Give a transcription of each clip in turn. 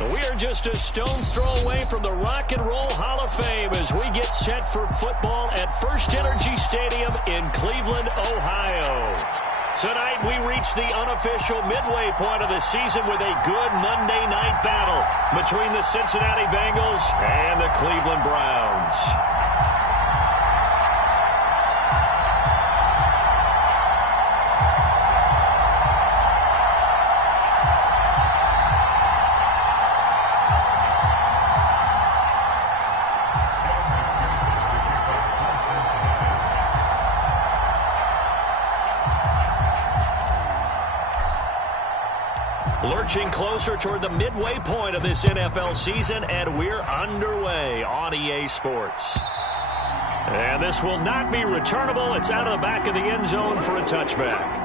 We are just a stone's throw away from the Rock and Roll Hall of Fame as we get set for football at First Energy Stadium in Cleveland, Ohio. Tonight, we reach the unofficial midway point of the season with a good Monday night battle between the Cincinnati Bengals and the Cleveland Browns. Lurching closer toward the midway point of this NFL season, and we're underway on EA Sports. And this will not be returnable. It's out of the back of the end zone for a touchback.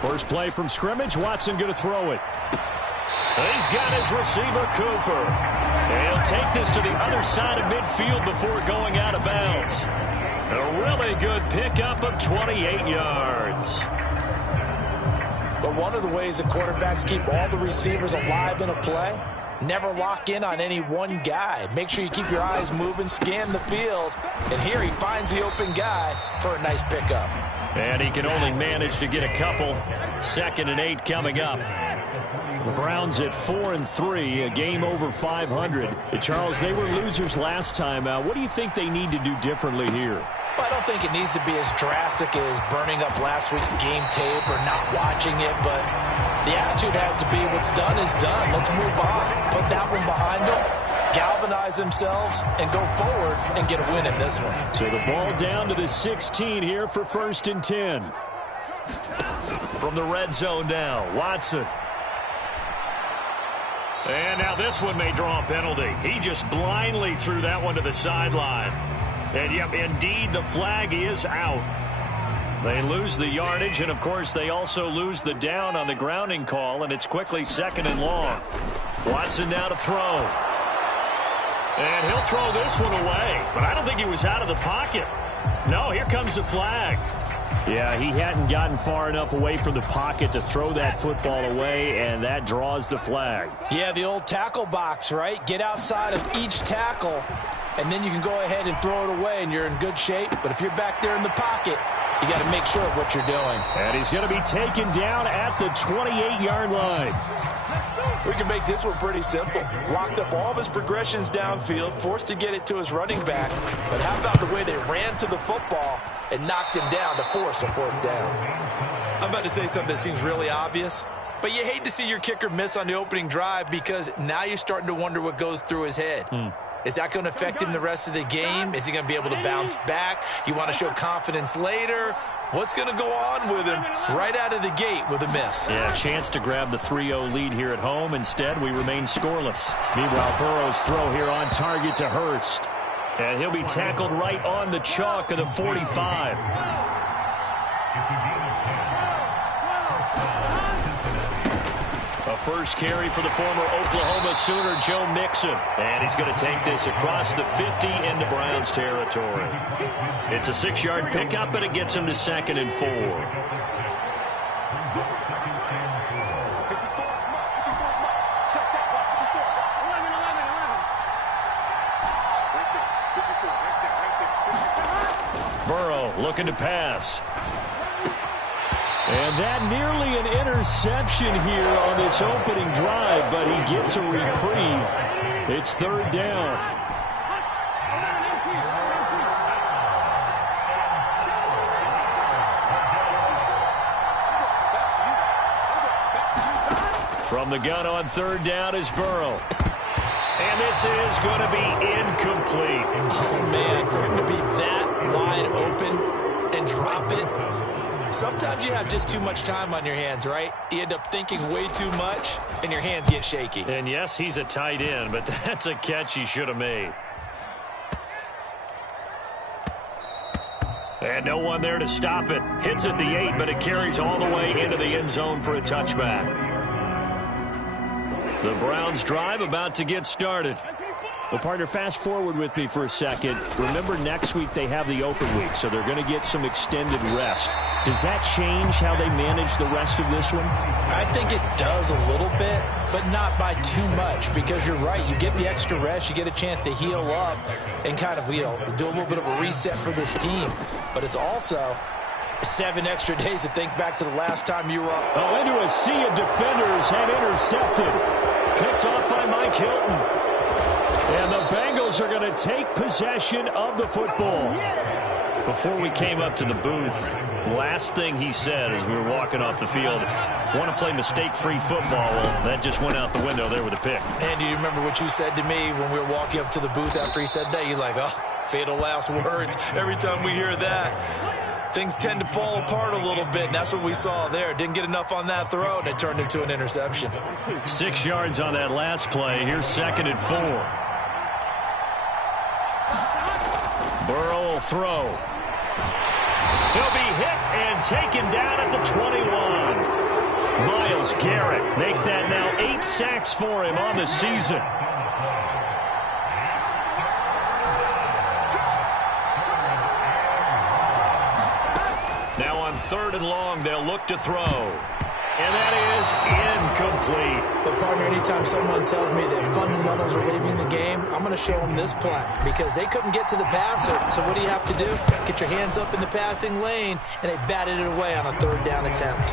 First play from scrimmage. Watson going to throw it. He's got his receiver, Cooper. And he'll take this to the other side of midfield before going out of bounds. A really good pickup of 28 yards. But one of the ways that quarterbacks keep all the receivers alive in a play, never lock in on any one guy. Make sure you keep your eyes moving, scan the field. And here he finds the open guy for a nice pickup. And he can only manage to get a couple. 2nd and 8 coming up. The Browns at 4-3, a game over 500. Charles, they were losers last time. What do you think they need to do differently here? Well, I don't think it needs to be as drastic as burning up last week's game tape or not watching it, but the attitude has to be what's done is done. Let's move on. Put that one behind them, galvanize themselves, and go forward and get a win in this one. So the ball down to the 16 here for 1st and 10. From the red zone now, Watson. And now this one may draw a penalty. He just blindly threw that one to the sideline. And, yep, indeed, the flag is out. They lose the yardage, and, of course, they also lose the down on the grounding call, and it's quickly 2nd and long. Watson now to throw. And he'll throw this one away, but I don't think he was out of the pocket. No, here comes the flag. Yeah, he hadn't gotten far enough away from the pocket to throw that football away, and that draws the flag. Yeah, the old tackle box, right? Get outside of each tackle, and then you can go ahead and throw it away, and you're in good shape. But if you're back there in the pocket, you got to make sure of what you're doing. And he's going to be taken down at the 28-yard line. We can make this one pretty simple. Locked up all of his progressions downfield, forced to get it to his running back. But how about the way they ran to the football and knocked him down to force a 4th down? I'm about to say something that seems really obvious, but you hate to see your kicker miss on the opening drive because now you're starting to wonder what goes through his head. Is that going to affect him the rest of the game? Is he going to be able to bounce back? You want to show confidence later? What's going to go on with him right out of the gate with a miss? Yeah, chance to grab the 3-0 lead here at home. Instead, we remain scoreless. Meanwhile, Burrow's throw here on target to Hurst. And he'll be tackled right on the chalk of the 45. A first carry for the former Oklahoma Sooner, Joe Mixon. And he's going to take this across the 50 into Browns territory. It's a 6-yard pickup, but it gets him to 2nd and 4. Burrow looking to pass. And that nearly an interception here on this opening drive, but he gets a reprieve. It's 3rd down. From the gun on 3rd down is Burrow. And this is going to be incomplete. Oh, man, for him to be that wide open and drop it. Sometimes you have just too much time on your hands, right? You end up thinking way too much, and your hands get shaky. And, yes, he's a tight end, but that's a catch he should have made. And no one there to stop it. Hits at the 8, but it carries all the way into the end zone for a touchback. The Browns drive about to get started. Well, partner, fast forward with me for a second. Remember, next week they have the open week, so they're going to get some extended rest. Does that change how they manage the rest of this one? I think it does a little bit, but not by too much, because you're right. You get the extra rest. You get a chance to heal up and kind of, do a little bit of a reset for this team. But it's also 7 extra days to think back to the last time you were up. Oh, into a sea of defenders and intercepted. Picked off by Mike Hilton. And the Bengals are going to take possession of the football. Before we came up to the booth, last thing he said as we were walking off the field, want to play mistake-free football. Well, that just went out the window there with a pick. And do you remember what you said to me when we were walking up to the booth after he said that? You're like, oh, fatal last words. Every time we hear that, things tend to fall apart a little bit, and that's what we saw there. Didn't get enough on that throw, and it turned into an interception. 6 yards on that last play. Here's 2nd and 4. Burrow will throw. He'll be hit and taken down at the 21. Myles Garrett make that now 8 sacks for him on the season. Now on 3rd and long, they'll look to throw. And that is incomplete. But, partner, anytime someone tells me that fundamentals are leaving the game, I'm going to show them this play because they couldn't get to the passer. So what do you have to do? Get your hands up in the passing lane, and they batted it away on a 3rd down attempt.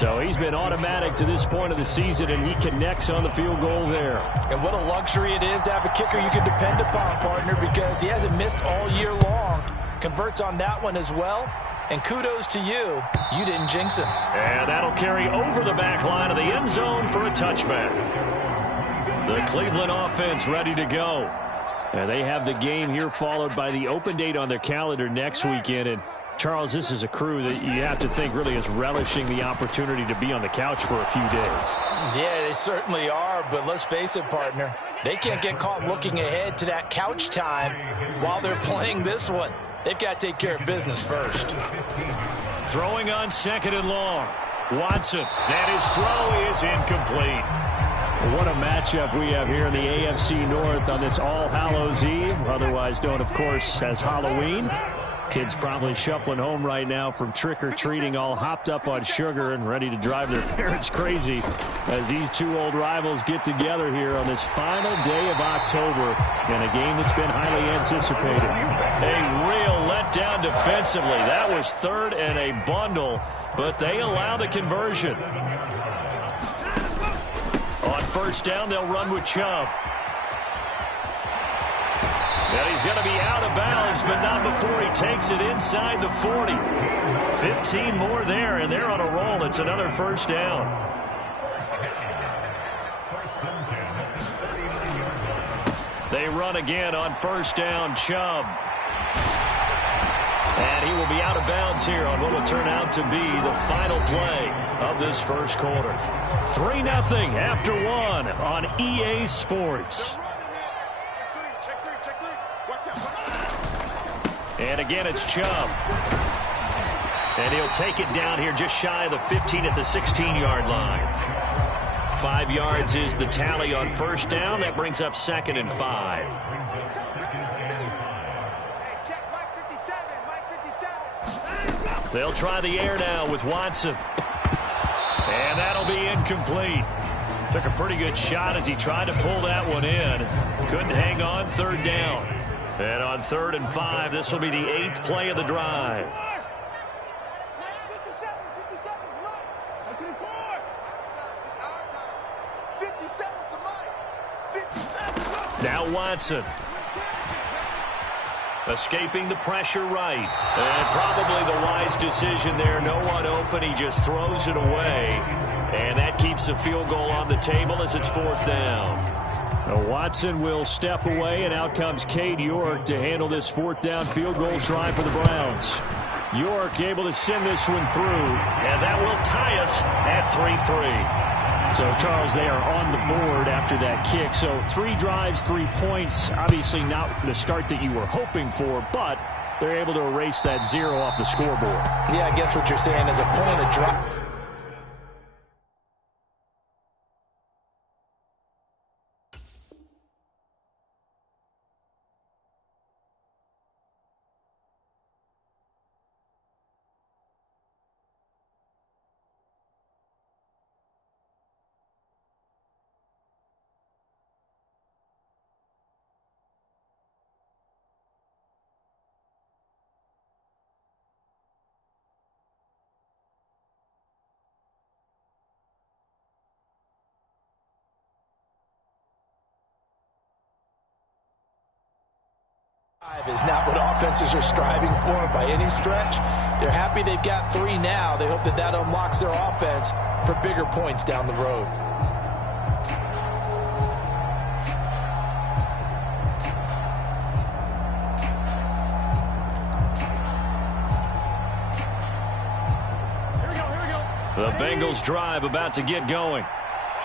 So he's been automatic to this point of the season, and he connects on the field goal there. And what a luxury it is to have a kicker you can depend upon, partner, because he hasn't missed all year long. Converts on that one as well. And kudos to you. You didn't jinx him. And that'll carry over the back line of the end zone for a touchback. The Cleveland offense ready to go. And they have the game here followed by the open date on their calendar next weekend. And, Charles, this is a crew that you have to think really is relishing the opportunity to be on the couch for a few days. Yeah, they certainly are. But let's face it, partner. They can't get caught looking ahead to that couch time while they're playing this one. They've got to take care of business first. Throwing on 2nd and long. Watson. And his throw is incomplete. What a matchup we have here in the AFC North on this All Hallows Eve, otherwise known, of course, as Halloween. Kids probably shuffling home right now from trick-or-treating, all hopped up on sugar and ready to drive their parents crazy as these 2 old rivals get together here on this final day of October in a game that's been highly anticipated. A real letdown defensively. That was 3rd and a bundle, but they allow the conversion. On 1st down, they'll run with Chubb. And he's going to be out of bounds, but not before he takes it inside the 40. 15 more there, and they're on a roll. It's another 1st down. They run again on 1st down, Chubb. And he will be out of bounds here on what will turn out to be the final play of this 1st quarter. 3-0 after 1 on EA Sports. And again, it's Chubb. And he'll take it down here just shy of the 15 at the 16-yard line. 5 yards is the tally on 1st down. That brings up 2nd and 5. They'll try the air now with Watson. And that'll be incomplete. Took a pretty good shot as he tried to pull that one in. Couldn't hang on 3rd down. And on 3rd and 5, this will be the 8th play of the drive. Now Watson. Escaping the pressure right. And probably the wise decision there. No one open. He just throws it away. And that keeps the field goal on the table as it's 4th down. Now Watson will step away, and out comes Cade York to handle this 4th down field goal try for the Browns. York able to send this one through. And that will tie us at 3-3. So, Charles, they are on the board after that kick. So 3 drives, 3 points. Obviously not the start that you were hoping for, but they're able to erase that 0 off the scoreboard. Yeah, I guess what you're saying is a point of drop. Is not what offenses are striving for by any stretch. They're happy they've got 3 now. They hope that that unlocks their offense for bigger points down the road. The Bengals drive about to get going.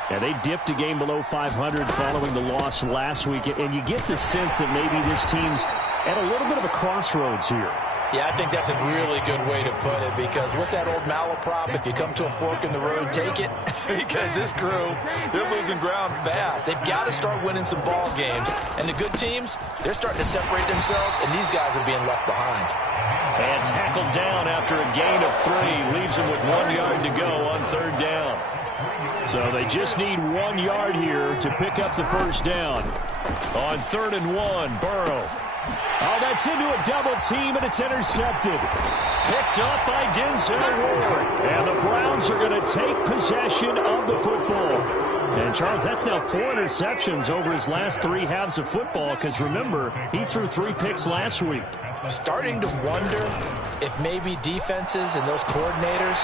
Yeah, they dipped a game below 500 following the loss last week, and you get the sense that maybe this team's at a little bit of a crossroads here. Yeah, I think that's a really good way to put it, because what's that old malaprop? If you come to a fork in the road, take it. Because this crew, they're losing ground fast. They've got to start winning some ball games. And the good teams, they're starting to separate themselves, and these guys are being left behind. And tackled down after a gain of 3. Leaves him with 1 yard to go on 3rd down. So they just need 1 yard here to pick up the first down. On 3rd and 1, Burrow. Oh, that's into a double team, and it's intercepted. Picked up by Denzel Ward. And the Browns are going to take possession of the football. And, Charles, that's now 4 interceptions over his last 3 halves of football, because, remember, he threw 3 picks last week. Starting to wonder if maybe defenses and those coordinators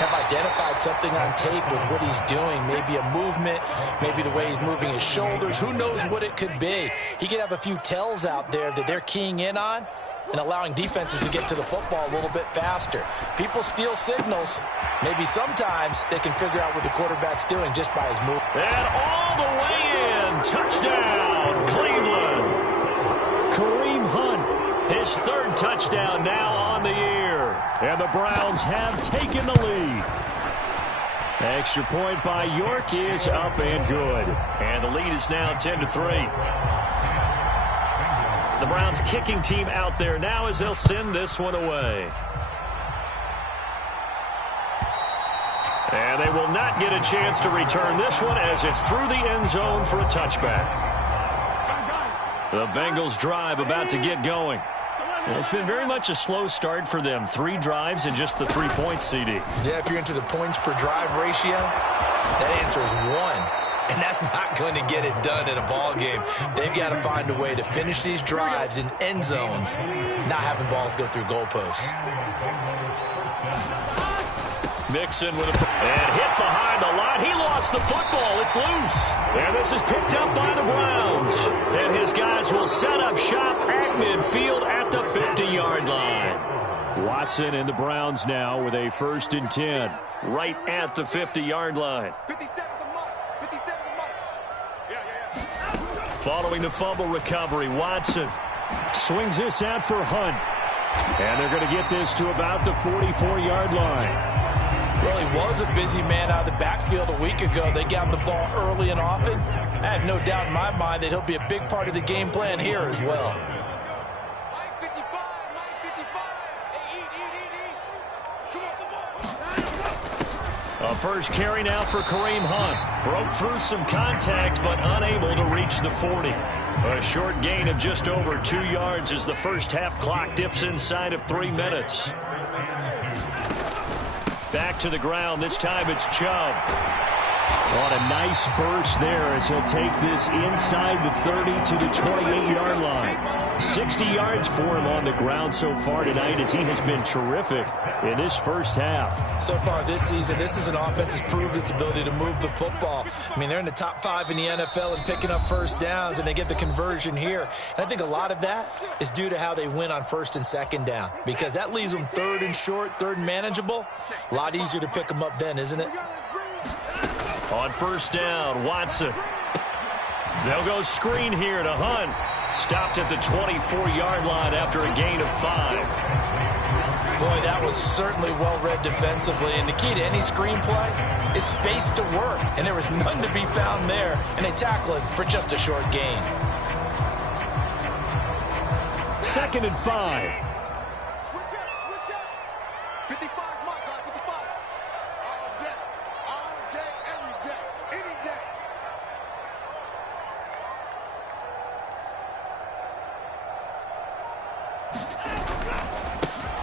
have identified something on tape with what he's doing. Maybe a movement, maybe the way he's moving his shoulders. Who knows what it could be? He could have a few tells out there that they're keying in on and allowing defenses to get to the football a little bit faster. People steal signals. Maybe sometimes they can figure out what the quarterback's doing just by his move. And all the way in. Touchdown, Cleveland. Kareem Hunt. His 3rd touchdown now on the year. And the Browns have taken the lead. Extra point by York is up and good. And the lead is now 10-3. The Browns kicking team out there now as they'll send this one away. And they will not get a chance to return this one as it's through the end zone for a touchback. The Bengals drive about to get going. It's been very much a slow start for them. 3 drives and just the 3 points, CD. Yeah, if you're into the points per drive ratio, that answer is 1. And that's not going to get it done in a ball game. They've got to find a way to finish these drives in end zones, not having balls go through goalposts. Mixon with a... And hit behind the line. He lost the football. It's loose. And this is picked up by the Browns. And his guys will set up shop at midfield at the 50-yard line. Watson and the Browns now with a 1st and 10. Right at the 50-yard line. Following the fumble recovery, Watson swings this out for Hunt. And they're going to get this to about the 44-yard line. Well, he was a busy man out of the backfield a week ago. They got him the ball early and often. I have no doubt in my mind that he'll be a big part of the game plan here as well. A first carry now for Kareem Hunt. Broke through some contact, but unable to reach the 40. A short gain of just over 2 yards as the first half clock dips inside of 3 minutes. Back to the ground. This time it's Chubb. On a nice burst there as he'll take this inside the 30 to the 28-yard line. 60 yards for him on the ground so far tonight as he has been terrific in this first half. So far this season, this is an offense that's proved its ability to move the football. I mean, they're in the top 5 in the NFL in picking up first downs, and they get the conversion here. And I think a lot of that is due to how they win on 1st and 2nd down, because that leaves them 3rd and short, 3rd and manageable. A lot easier to pick them up then, isn't it? On 1st down, Watson. They'll go screen here to Hunt. Stopped at the 24-yard line after a gain of 5. Boy, that was certainly well-read defensively. And the key to any screenplay is space to work. And there was none to be found there. And they tackle it for just a short gain. 2nd and 5. Switch up. 55 mark, 55. All day, every day, any day.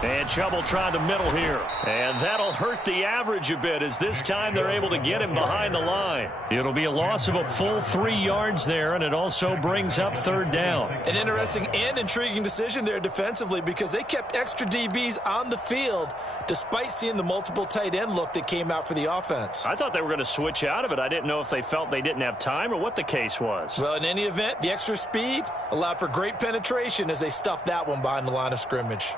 And trouble trying the middle here. And that'll hurt the average a bit as this time they're able to get him behind the line. It'll be a loss of a full 3 yards there, and it also brings up third down. An interesting and intriguing decision there defensively because they kept extra DBs on the field despite seeing the multiple tight end look that came out for the offense. I thought they were going to switch out of it. I didn't know if they felt they didn't have time or what the case was. Well, in any event, the extra speed allowed for great penetration as they stuffed that one behind the line of scrimmage.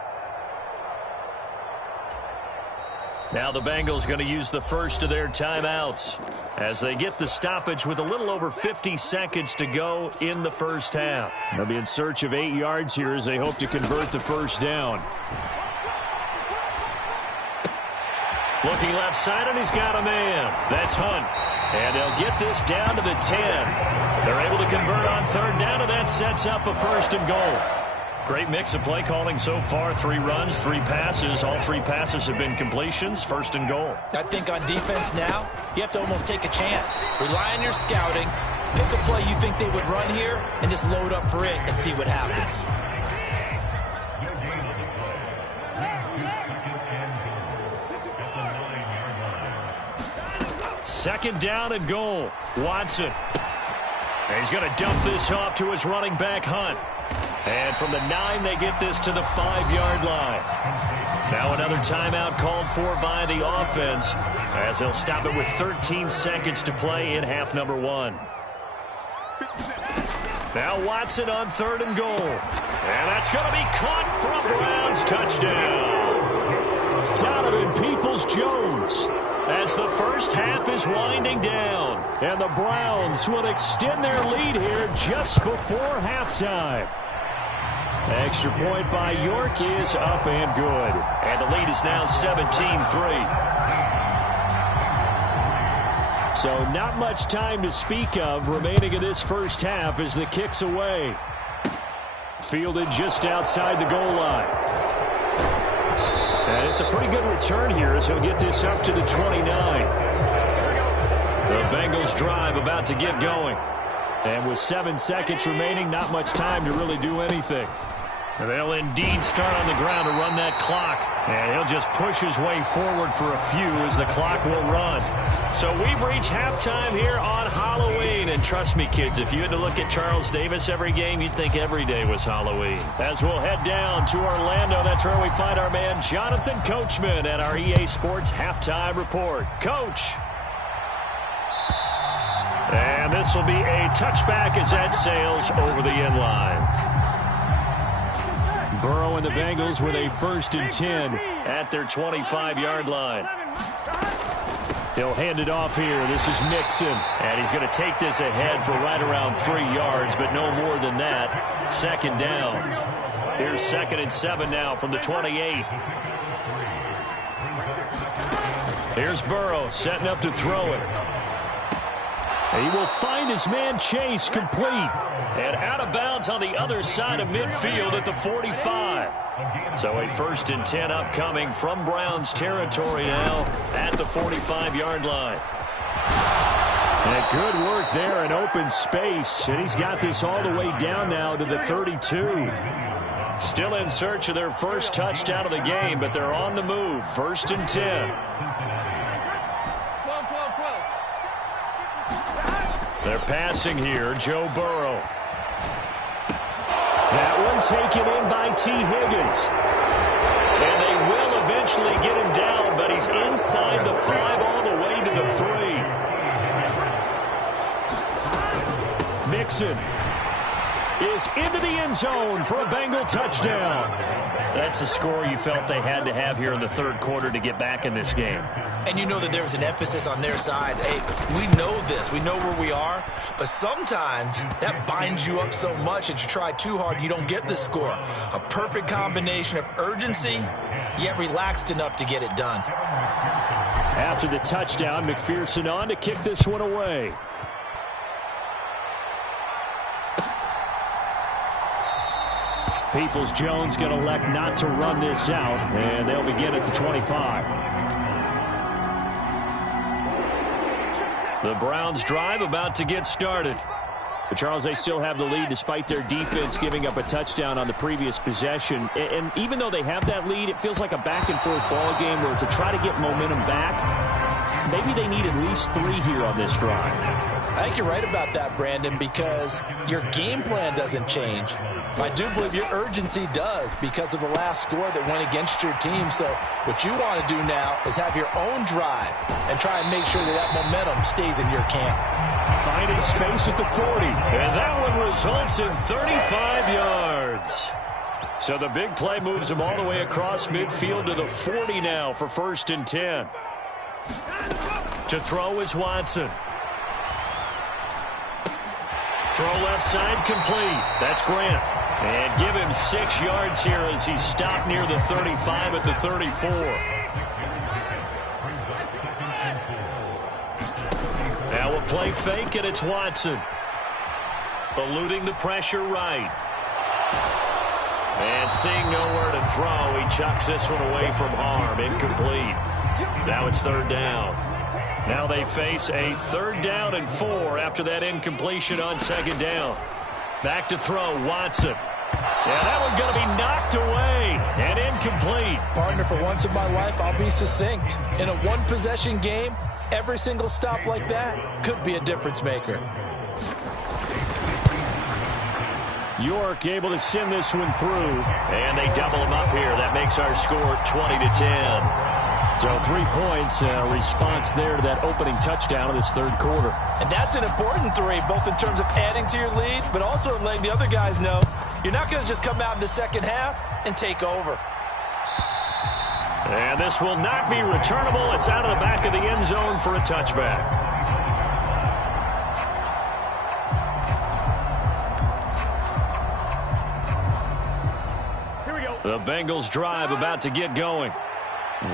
Now the Bengals going to use the first of their timeouts as they get the stoppage with a little over 50 seconds to go in the first half. They'll be in search of 8 yards here as they hope to convert the first down. Looking left side, and he's got a man. That's Hunt. And they'll get this down to the 10. They're able to convert on third down, and that sets up a first and goal. Great mix of play calling so far. 3 runs, 3 passes. All 3 passes have been completions. First and goal. I think on defense now, you have to almost take a chance. Rely on your scouting. Pick a play you think they would run here and just load up for it and see what happens. Second down and goal. Watson. And he's going to dump this off to his running back, Hunt. And from the 9, they get this to the 5-yard line. Now another timeout called for by the offense as they'll stop it with 13 seconds to play in half number 1. Now Watson on third and goal. And that's going to be caught for a Browns touchdown. Donovan Peoples-Jones as the first half is winding down. And the Browns will extend their lead here just before halftime. Extra point by York is up and good. And the lead is now 17-3. So not much time to speak of remaining in this first half as the kick's away. Fielded just outside the goal line. And it's a pretty good return here as he'll get this up to the 29. The Bengals drive about to get going. And with 7 seconds remaining, not much time to really do anything. They'll indeed start on the ground to run that clock. And he'll just push his way forward for a few as the clock will run. So we've reached halftime here on Halloween. And trust me, kids, if you had to look at Charles Davis every game, you'd think every day was Halloween. As we'll head down to Orlando, that's where we find our man Jonathan Coachman at our EA Sports Halftime Report. Coach. And this will be a touchback as that sails over the end line. Burrow and the Bengals with a 1st and 10 at their 25-yard line. He'll hand it off here. This is Mixon. And he's going to take this ahead for right around 3 yards, but no more than that. Second down. Here's 2nd and 7 now from the 28. Here's Burrow setting up to throw it. He will find his man Chase complete. And out of bounds on the other side of midfield at the 45. So a 1st and 10 upcoming from Browns territory now at the 45-yard line. And good work there in open space. And he's got this all the way down now to the 32. Still in search of their first touchdown of the game, but they're on the move. 1st and 10. They're passing here. Joe Burrow. That one taken in by T. Higgins. And they will eventually get him down, but he's inside the 5 all the way to the 3. Mixon is into the end zone for a Bengal touchdown. That's a score you felt they had to have here in the 3rd quarter to get back in this game. And you know that there was an emphasis on their side. Hey, we know this. We know where we are. But sometimes that binds you up so much that you try too hard, you don't get the score. A perfect combination of urgency, yet relaxed enough to get it done. After the touchdown, McPherson on to kick this one away. Peoples-Jones going to elect not to run this out, and they'll begin at the 25. The Browns drive about to get started. But, Charles, they still have the lead despite their defense giving up a touchdown on the previous possession. And even though they have that lead, it feels like a back-and-forth ball game where to try to get momentum back, maybe they need at least 3 here on this drive. I think you're right about that, Brandon, because your game plan doesn't change. I do believe your urgency does because of the last score that went against your team. So what you want to do now is have your own drive and try and make sure that that momentum stays in your camp. Finding space at the 40. And that one results in 35 yards. So the big play moves him all the way across midfield to the 40 now for 1st and 10. To throw is Watson. Throw left side complete. That's Grant. And give him 6 yards here as he stopped near the 35 at the 34. Now a play fake, and it's Watson. Eluding the pressure right. And seeing nowhere to throw, he chucks this one away from harm. Incomplete. Now it's 3rd down. Now they face a 3rd down and 4 after that incompletion on 2nd down. Back to throw, Watson. Yeah, that one's going to be knocked away and incomplete. Partner, for once in my life, I'll be succinct. In a one-possession game, every single stop like that could be a difference maker. York able to send this one through. And they double him up here. That makes our score 20-10. So 3 points, response there to that opening touchdown of this 3rd quarter. And that's an important 3, both in terms of adding to your lead, but also in letting the other guys know you're not going to just come out in the second half and take over. And this will not be returnable. It's out of the back of the end zone for a touchback. Here we go. The Bengals drive about to get going.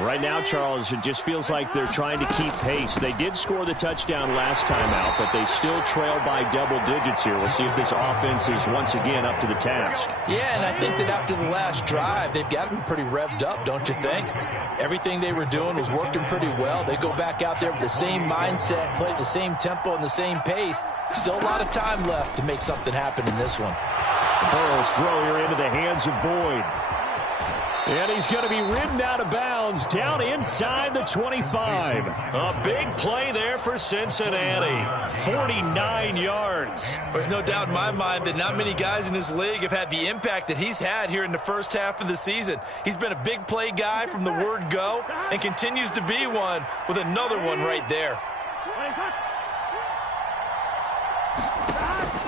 Right now, Charles, it just feels like they're trying to keep pace. They did score the touchdown last time out, but they still trail by double digits here. We'll see if this offense is once again up to the task. Yeah, and I think that after the last drive, they've got to be pretty revved up, don't you think? Everything they were doing was working pretty well. They go back out there with the same mindset, play at the same tempo and the same pace. Still a lot of time left to make something happen in this one. Burrow's throw here into the hands of Boyd. And he's going to be ridden out of bounds down inside the 25. A big play there for Cincinnati. 49 yards. There's no doubt in my mind that not many guys in this league have had the impact that he's had here in the first half of the season. He's been a big play guy from the word go and continues to be one with another one right there.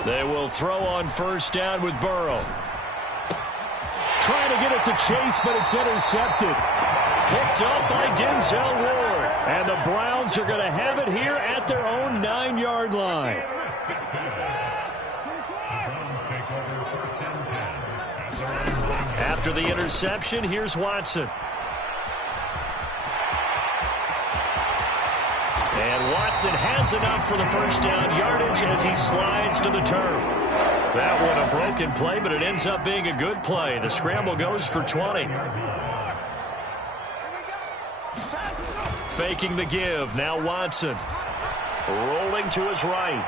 They will throw on 1st down with Burrow. Trying to get it to Chase, but it's intercepted. Picked up by Denzel Ward. And the Browns are going to have it here at their own 9-yard line. After the interception, here's Watson. And Watson has enough for the 1st down yardage as he slides to the turf. That one a broken play, but it ends up being a good play. The scramble goes for 20. Faking the give. Now Watson. Rolling to his right.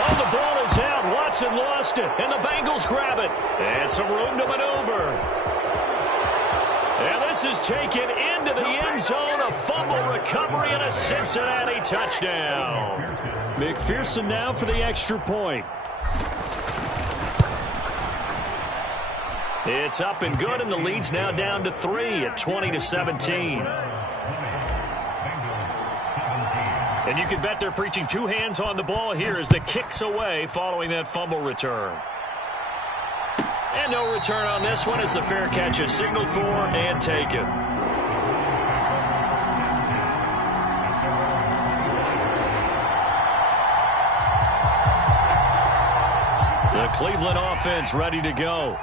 Oh, the ball is out. Watson lost it, and the Bengals grab it. And some room to maneuver. And this is taken into the end zone. A fumble recovery and a Cincinnati touchdown. McPherson now for the extra point. It's up and good, and the lead's now down to 3 at 20-17. And you can bet they're preaching 2 hands on the ball here as the kick's away following that fumble return. And no return on this one as the fair catch is signaled for and taken. The Cleveland offense ready to go.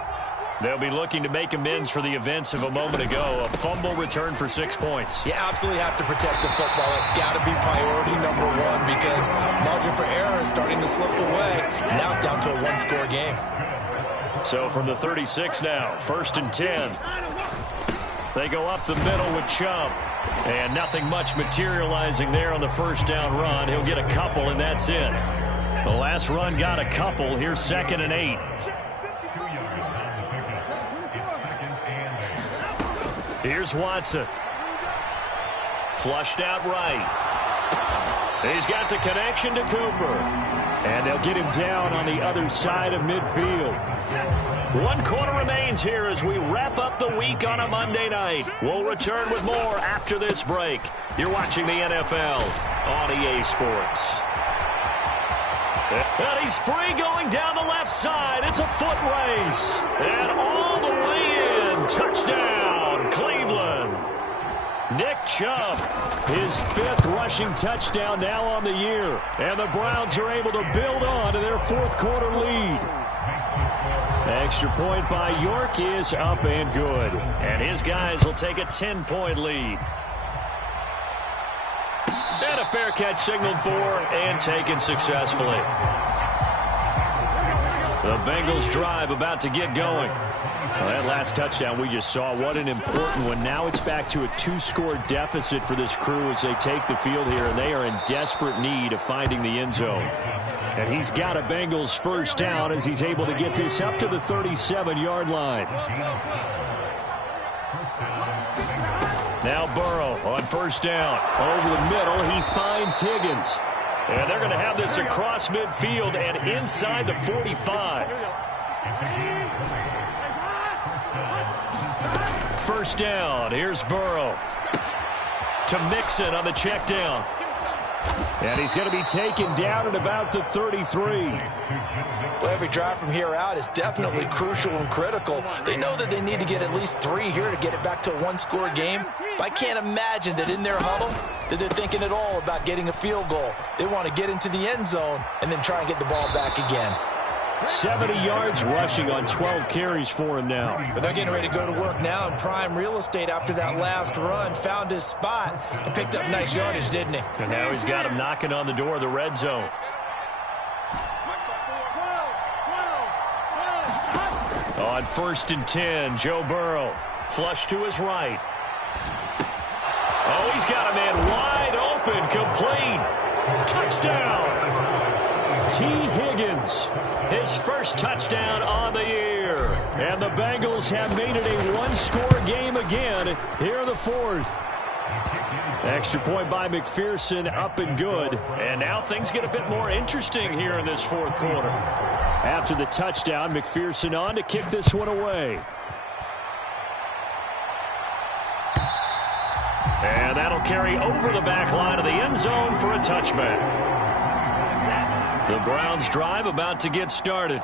They'll be looking to make amends for the events of a moment ago. A fumble return for 6 points. You absolutely have to protect the football. That's got to be priority number 1 because margin for error is starting to slip away. And now it's down to a 1-score game. So from the 36 now, 1st and 10. They go up the middle with Chubb. And nothing much materializing there on the 1st down run. He'll get a couple, and that's it. The last run got a couple. Here's 2nd and 8. Here's Watson. Flushed out right. He's got the connection to Cooper. And they'll get him down on the other side of midfield. 1 quarter remains here as we wrap up the week on a Monday night. We'll return with more after this break. You're watching the NFL on EA Sports. And he's free going down the left side. It's a foot race. And all the way in. Touchdown, Cleveland. Nick Chubb, his 5th rushing touchdown now on the year. And the Browns are able to build on to their 4th quarter lead. Extra point by York is up and good. And his guys will take a 10-point lead. And a fair catch signaled for and taken successfully. The Bengals drive about to get going. Well, that last touchdown we just saw, what an important one. Now it's back to a 2-score deficit for this crew as they take the field here, and they are in desperate need of finding the end zone. And he's got a Bengals first down as he's able to get this up to the 37-yard line. Now Burrow on first down. Over the middle, he finds Higgins. And they're going to have this across midfield and inside the 45. First down. Here's Burrow. To Mixon on the check down. And he's going to be taken down at about the 33. Well, every drive from here out is definitely crucial and critical. They know that they need to get at least 3 here to get it back to a 1-score game. But I can't imagine that in their huddle that they're thinking at all about getting a field goal. They want to get into the end zone and then try and get the ball back again. 70 yards rushing on 12 carries for him now. But they're getting ready to go to work now in prime real estate after that last run. Found his spot and picked up nice yardage, didn't he? And now he's got him knocking on the door of the red zone. On 1st and 10, Joe Burrow. Flush to his right. Oh, he's got a man wide open, complete. Touchdown. T. Higgins, his first touchdown on the year. And the Bengals have made it a 1-score game again here in the 4th. Extra point by McPherson, up and good. And now things get a bit more interesting here in this 4th quarter. After the touchdown, McPherson on to kick this one away. And that'll carry over the back line of the end zone for a touchback. The Browns drive about to get started.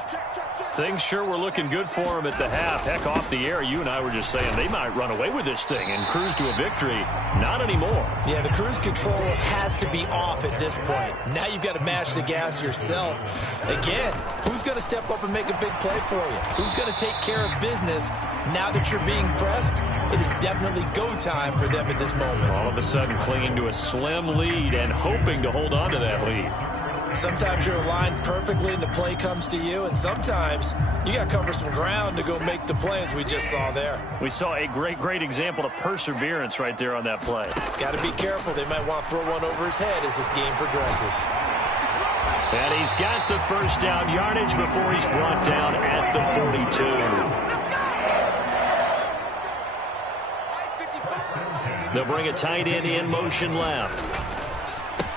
Things sure were looking good for them at the half. Heck, off the air, you and I were just saying they might run away with this thing and cruise to a victory. Not anymore. Yeah, the cruise control has to be off at this point. Now you've got to mash the gas yourself. Again, who's going to step up and make a big play for you? Who's going to take care of business now that you're being pressed? It is definitely go time for them at this moment. All of a sudden clinging to a slim lead and hoping to hold on to that lead. Sometimes you're aligned perfectly and the play comes to you, and sometimes you got to cover some ground to go make the play, as we just saw there. We saw a great example of perseverance right there on that play. Got to be careful. They might want to throw one over his head as this game progresses. And he's got the first down yardage before he's brought down at the 42. They'll bring a tight end in motion left.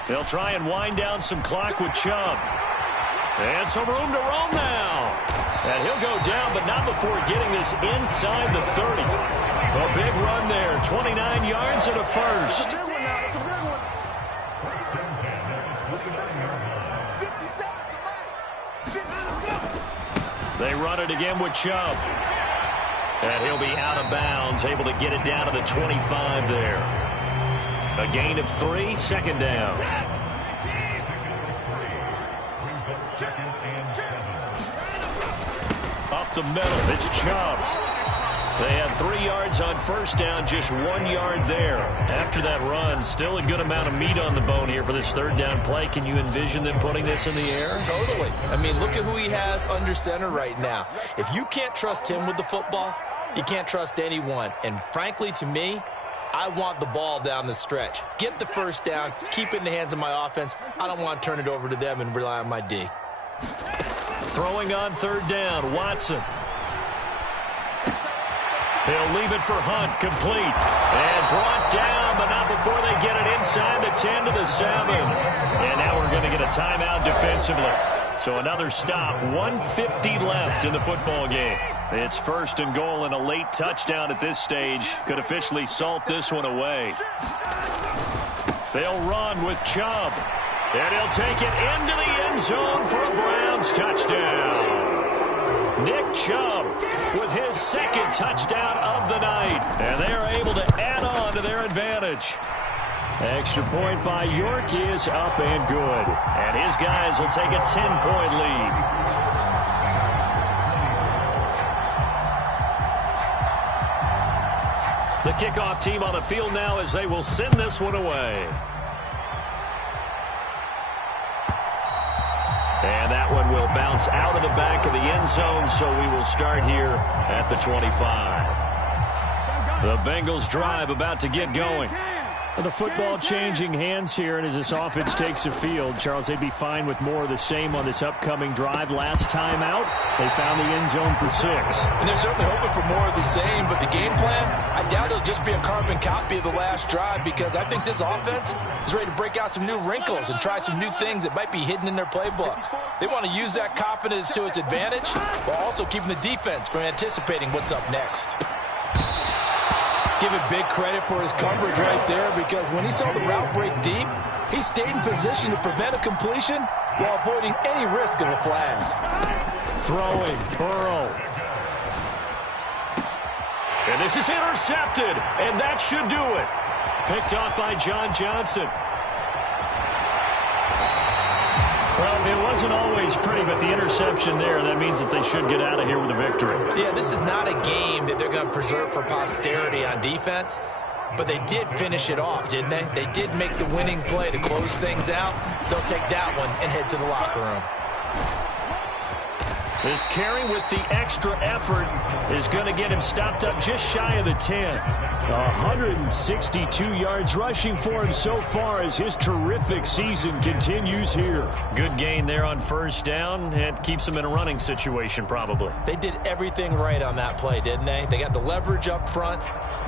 They'll try and wind down some clock with Chubb. And some room to roam now. And he'll go down, but not before getting this inside the 30. A big run there, 29 yards and a first. They run it again with Chubb. And he'll be out of bounds, able to get it down to the 25 there. A gain of 3, second down. Up the middle, it's Chubb. They had 3 yards on first down, just 1 yard there. After that run, still a good amount of meat on the bone here for this third down play. Can you envision them putting this in the air? Totally. I mean, look at who he has under center right now. If you can't trust him with the football, you can't trust anyone. And frankly, to me, I want the ball down the stretch. Get the first down, keep it in the hands of my offense. I don't want to turn it over to them and rely on my D. Throwing on third down, Watson. He'll leave it for Hunt, complete. And brought down, but not before they get it inside the 10 to the 7. And now we're going to get a timeout defensively. So another stop, 1:50 left in the football game. It's first and goal and a late touchdown at this stage. Could officially salt this one away. They'll run with Chubb. And he'll take it into the end zone for a Browns touchdown. Nick Chubb with his second touchdown of the night. And they are able to add on to their advantage. Extra point by York is up and good. And his guys will take a 10-point lead. The kickoff team on the field now as they will send this one away. And that one will bounce out of the back of the end zone, so we will start here at the 25. The Bengals drive about to get going. The football changing hands here, and as this offense takes the field, Charles, they'd be fine with more of the same on this upcoming drive. Last time out, they found the end zone for 6. And they're certainly hoping for more of the same, but the game plan, I doubt it'll just be a carbon copy of the last drive, because I think this offense is ready to break out some new wrinkles and try some new things that might be hidden in their playbook. They want to use that confidence to its advantage, while also keeping the defense from anticipating what's up next. Give it big credit for his coverage right there, because when he saw the route break deep, he stayed in position to prevent a completion while avoiding any risk of a flag. Throwing, Burrow. And this is intercepted, and that should do it. Picked off by John Johnson. Well, it wasn't always pretty, but the interception there, that means that they should get out of here with a victory. Yeah, this is not a game that they're going to preserve for posterity on defense, but they did finish it off, didn't they? They did make the winning play to close things out. They'll take that one and head to the locker room. This carry with the extra effort is going to get him stopped up just shy of the 10. 162 yards rushing for him so far as his terrific season continues here. Good gain there on first down, and keeps him in a running situation probably. They did everything right on that play, didn't they? They got the leverage up front,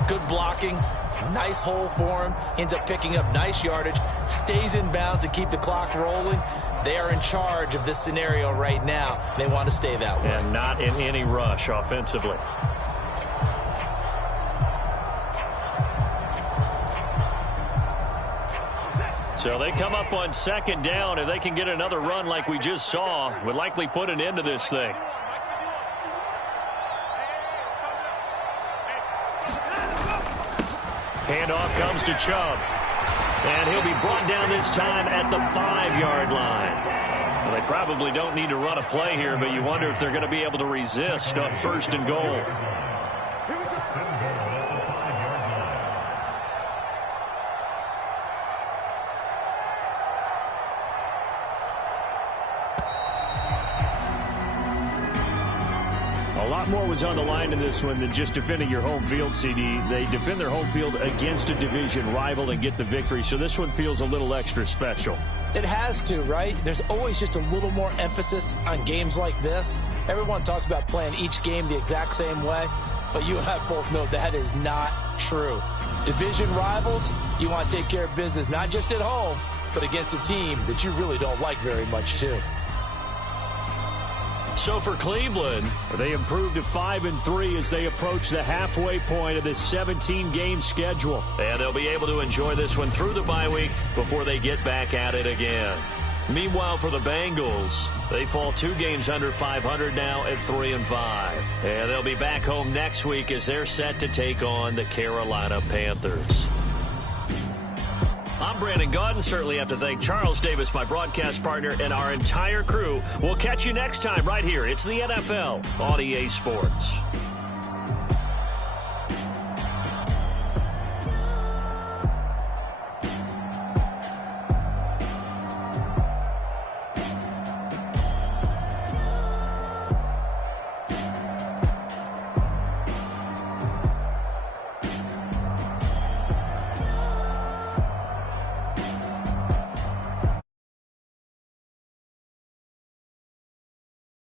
good blocking, nice hole for him, ends up picking up nice yardage, stays in bounds to keep the clock rolling. They are in charge of this scenario right now. They want to stay that way. And not in any rush offensively. So they come up on second down. If they can get another run like we just saw, would likely put an end to this thing. Handoff comes to Chubb. And he'll be brought down this time at the 5-yard line. Well, they probably don't need to run a play here, but you wonder if they're going to be able to resist on first and goal. A lot more was on the line in this one than just defending your home field, CD. They defend their home field against a division rival and get the victory, so this one feels a little extra special. It has to, right? There's always just a little more emphasis on games like this. Everyone talks about playing each game the exact same way, but you and I both know that is not true. Division rivals, you want to take care of business not just at home, but against a team that you really don't like very much too. So for Cleveland, they improved to 5-3 as they approach the halfway point of this 17-game schedule. And they'll be able to enjoy this one through the bye week before they get back at it again. Meanwhile, for the Bengals, they fall 2 games under 500 now at 3-5. And they'll be back home next week as they're set to take on the Carolina Panthers. I'm Brandon Gaudin. Certainly have to thank Charles Davis, my broadcast partner, and our entire crew. We'll catch you next time right here. It's the NFL on EA Sports.